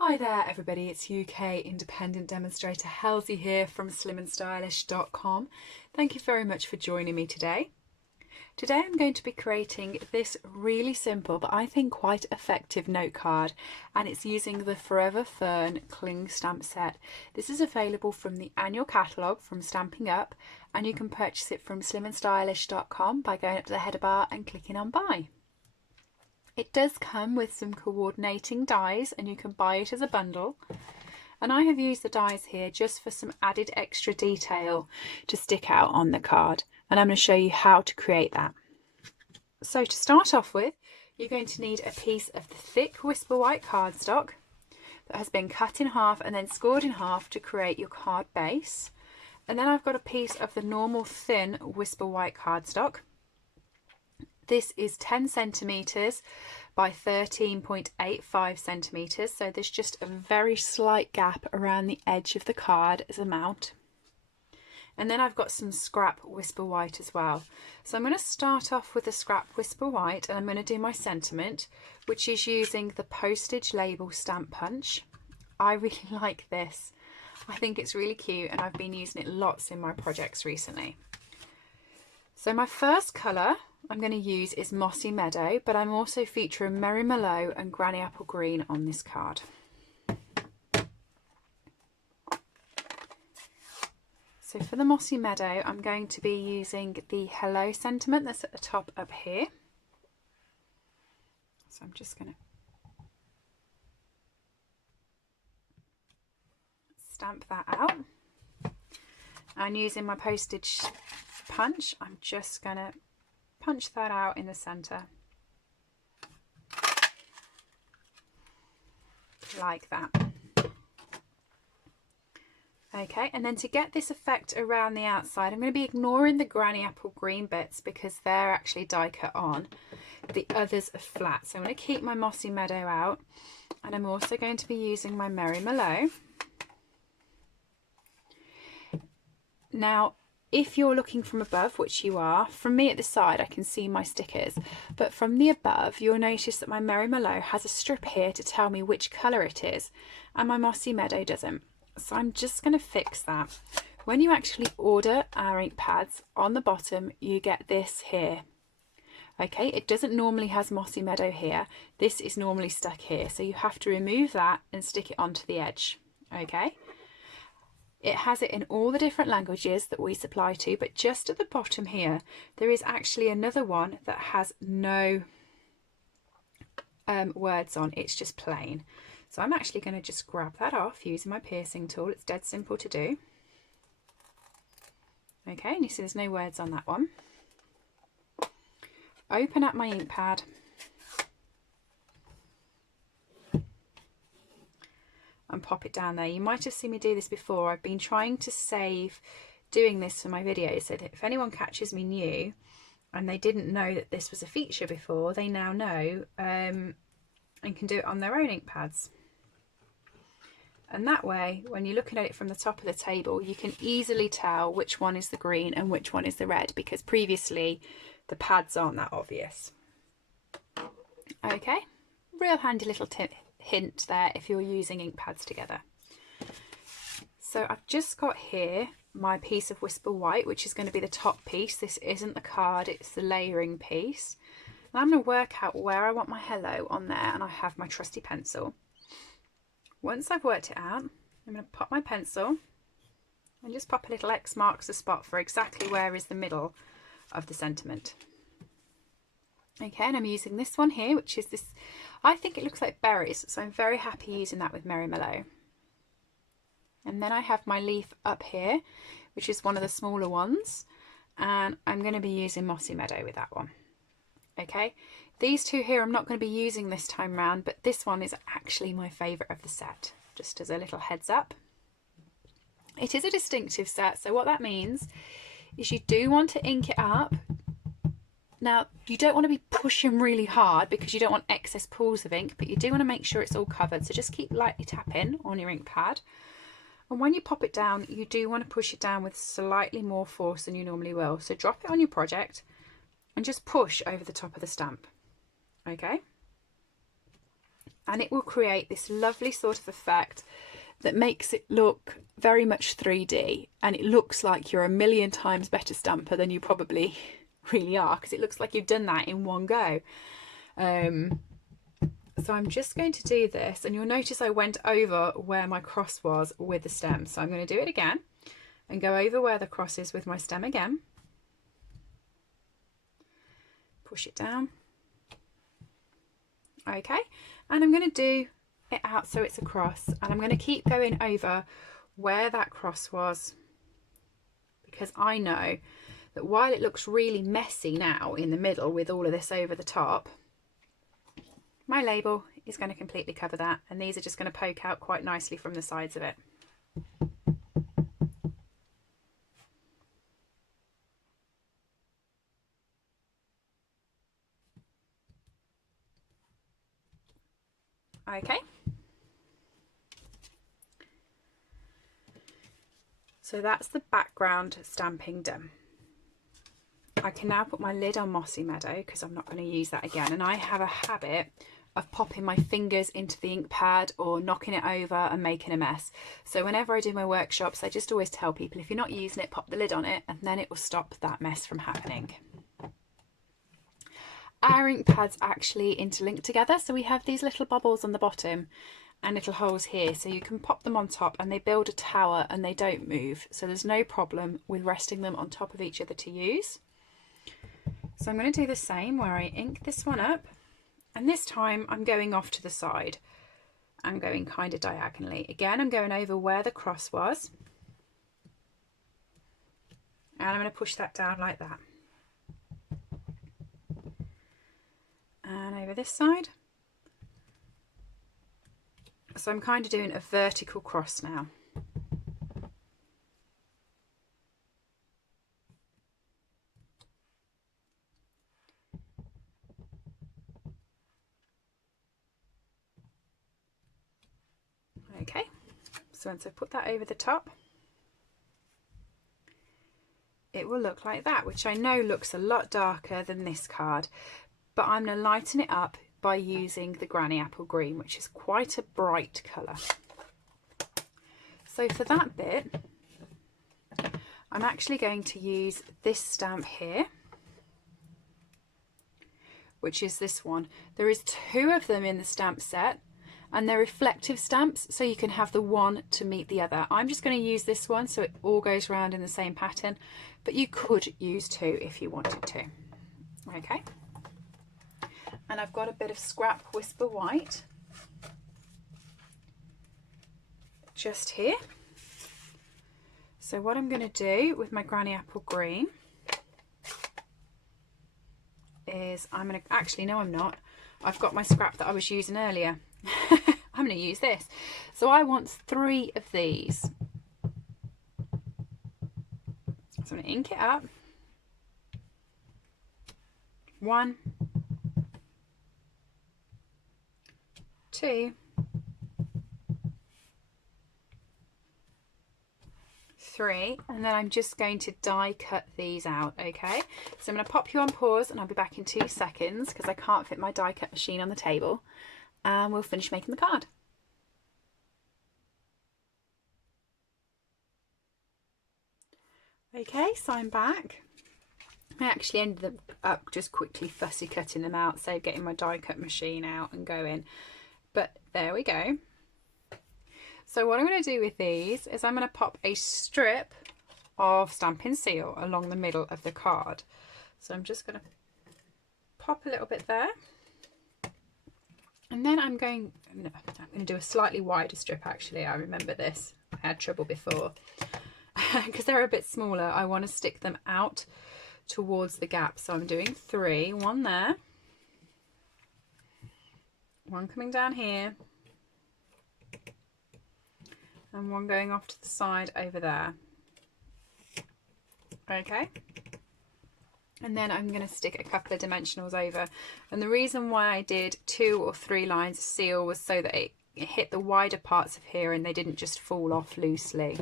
Hi there everybody, it's UK independent demonstrator Halsey here from slimandstylish.com. Thank you very much for joining me today. Today I'm going to be creating this really simple but I think quite effective note card, and it's using the Forever Fern cling stamp set. This is available from the annual catalogue from Stampin' Up, and you can purchase it from slimandstylish.com by going up to the header bar and clicking on buy. It does come with some coordinating dies and you can buy it as a bundle. And I have used the dies here just for some added extra detail to stick out on the card. And I'm going to show you how to create that. So to start off with, you're going to need a piece of the thick Whisper White cardstock that has been cut in half and then scored in half to create your card base. And then I've got a piece of the normal thin Whisper White cardstock. This is 10 centimetres by 13.85 centimetres, so there's just a very slight gap around the edge of the card as a mount. And then I've got some scrap Whisper White as well. So I'm going to start off with the scrap Whisper White, and I'm going to do my sentiment, which is using the postage label stamp punch. I really like this. I think it's really cute and I've been using it lots in my projects recently. So my first colour I'm going to use is Mossy Meadow, but I'm also featuring Merry Mallow and Granny Apple Green on this card. So for the Mossy Meadow, I'm going to be using the Hello sentiment that's at the top up here. So I'm just going to stamp that out. And using my postage punch, I'm just going to punch that out in the centre like that. Okay, and then to get this effect around the outside, I'm going to be ignoring the Granny Apple Green bits because they're actually die cut on. The others are flat, so I'm going to keep my Mossy Meadow out, and I'm also going to be using my Merry Mallow. Now, if you're looking from above, which you are, from me at the side I can see my stickers, but from the above you'll notice that my Merry Mallow has a strip here to tell me which colour it is, and my Mossy Meadow doesn't. So I'm just going to fix that. When you actually order our ink pads, on the bottom you get this here. Okay, it doesn't normally has Mossy Meadow here, this is normally stuck here, so you have to remove that and stick it onto the edge. Okay. It has it in all the different languages that we supply to, but just at the bottom here there is actually another one that has no words on, it's just plain. So I'm actually going to just grab that off using my piercing tool. It's dead simple to do. Okay, and you see there's no words on that one. Open up my ink pad. And pop it down there. You might have seen me do this before. I've been trying to save doing this for my videos so that if anyone catches me new and they didn't know that this was a feature before, they now know and can do it on their own ink pads. And that way, when you're looking at it from the top of the table, you can easily tell which one is the green and which one is the red, because previously the pads aren't that obvious. Okay, real handy little tip. Hint there if you're using ink pads together. So I've just got here my piece of Whisper White, which is going to be the top piece. This isn't the card, it's the layering piece. And I'm going to work out where I want my hello on there, and I have my trusty pencil. Once I've worked it out, I'm going to pop my pencil and just pop a little X marks the spot for exactly where is the middle of the sentiment. Okay, and I'm using this one here, which is this, I think it looks like berries, so I'm very happy using that with Merry Mallow. And then I have my leaf up here, which is one of the smaller ones, and I'm going to be using Mossy Meadow with that one. Okay, these two here I'm not going to be using this time round, but this one is actually my favourite of the set, just as a little heads up. It is a distinctive set, so what that means is you do want to ink it up. Now, you don't want to be pushing really hard because you don't want excess pools of ink, but you do want to make sure it's all covered. So just keep lightly tapping on your ink pad. And when you pop it down, you do want to push it down with slightly more force than you normally will. So drop it on your project and just push over the top of the stamp. Okay. and it will create this lovely sort of effect that makes it look very much 3D, and it looks like you're a million times better stamper than you probably really are, because it looks like you've done that in one go. So I'm just going to do this, and you'll notice I went over where my cross was with the stem, so I'm going to do it again and go over where the cross is with my stem again, push it down, okay, and I'm going to do it out so it's a cross, and I'm going to keep going over where that cross was, because I know that while it looks really messy now in the middle with all of this over the top, my label is going to completely cover that, and these are just going to poke out quite nicely from the sides of it. Okay. So that's the background stamping done. I can now put my lid on Mossy Meadow because I'm not going to use that again, and I have a habit of popping my fingers into the ink pad or knocking it over and making a mess. So whenever I do my workshops, I just always tell people, if you're not using it, pop the lid on it, and then it will stop that mess from happening. Our ink pads actually interlink together, so we have these little bubbles on the bottom and little holes here, so you can pop them on top and they build a tower and they don't move, so there's no problem with resting them on top of each other to use. So I'm going to do the same where I ink this one up, and this time I'm going off to the side. I'm going kind of diagonally. Again, I'm going over where the cross was, and I'm going to push that down like that. And over this side. So I'm kind of doing a vertical cross now. Okay, so once I put that over the top, it will look like that, which I know looks a lot darker than this card, but I'm going to lighten it up by using the Granny Apple Green, which is quite a bright colour. So for that bit, I'm actually going to use this stamp here, which is this one. There is 2 of them in the stamp set, and they're reflective stamps, so you can have the one to meet the other. I'm just going to use this one so it all goes around in the same pattern, but you could use 2 if you wanted to. Okay. And I've got a bit of scrap Whisper White just here. So what I'm going to do with my Granny Apple Green is I'm going to, actually no I'm not, I've got my scrap that I was using earlier. I'm going to use this. So I want 3 of these. So I'm going to ink it up. 1, 2, 3, and then I'm just going to die cut these out. Okay, so I'm going to pop you on pause and I'll be back in 2 seconds because I can't fit my die cut machine on the table, and we'll finish making the card. Okay, so I'm back. I actually ended up just quickly fussy cutting them out, so getting my die cut machine out and going, but there we go. So what I'm going to do with these is I'm going to pop a strip of Stampin' Seal along the middle of the card. So I'm just going to pop a little bit there, and then I'm going to do a slightly wider strip. Actually, I remember this, I had trouble before because they're a bit smaller. I want to stick them out towards the gap, so I'm doing 3, 1 there, 1 coming down here, and 1 going off to the side over there. Okay, and then I'm going to stick a couple of dimensionals over, and the reason why I did 2 or 3 lines of seal was so that it hit the wider parts of here and they didn't just fall off loosely.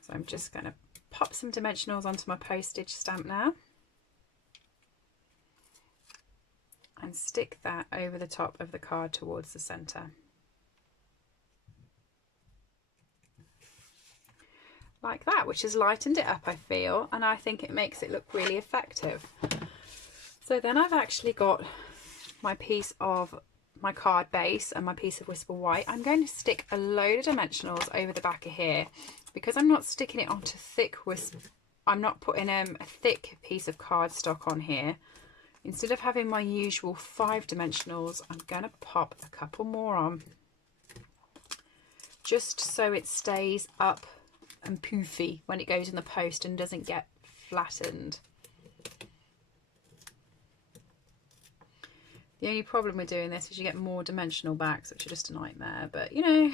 So I'm just going to pop some dimensionals onto my postage stamp now and and stick that over the top of the card towards the center. Like that, which has lightened it up, I feel, and I think it makes it look really effective. So then I've actually got my piece of my card base and my piece of Whisper White. I'm going to stick a load of dimensionals over the back of here, because I'm not sticking it onto thick I'm not putting a thick piece of cardstock on here. Instead of having my usual 5 dimensionals, I'm going to pop a couple more on, just so it stays up and poofy when it goes in the post and doesn't get flattened. The only problem with doing this is you get more dimensional backs, which are just a nightmare, but you know.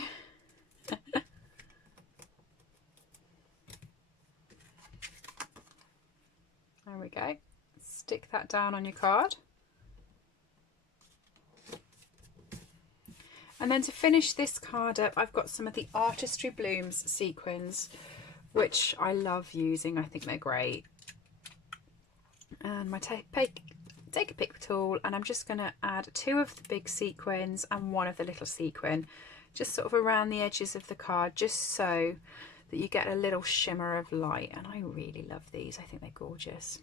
There we go. Stick that down on your card. And then to finish this card up, I've got some of the Artistry Blooms sequins, which I love using. I think they're great. And my take a pick tool, and I'm just going to add 2 of the big sequins and 1 of the little sequin, just sort of around the edges of the card, just so that you get a little shimmer of light. And I really love these. I think they're gorgeous.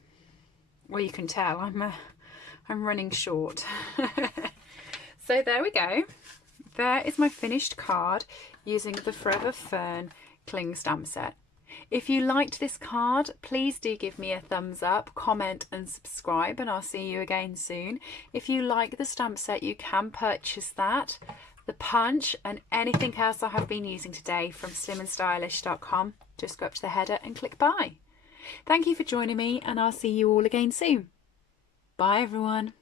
Well, you can tell I'm running short. So there we go. There is my finished card using the Forever Fern Cling Stamp Set. If you liked this card, please do give me a thumbs up, comment and subscribe, and I'll see you again soon. If you like the stamp set, you can purchase that, the punch and anything else I have been using today from slimandstylish.com. Just go up to the header and click buy. Thank you for joining me, and I'll see you all again soon. Bye everyone.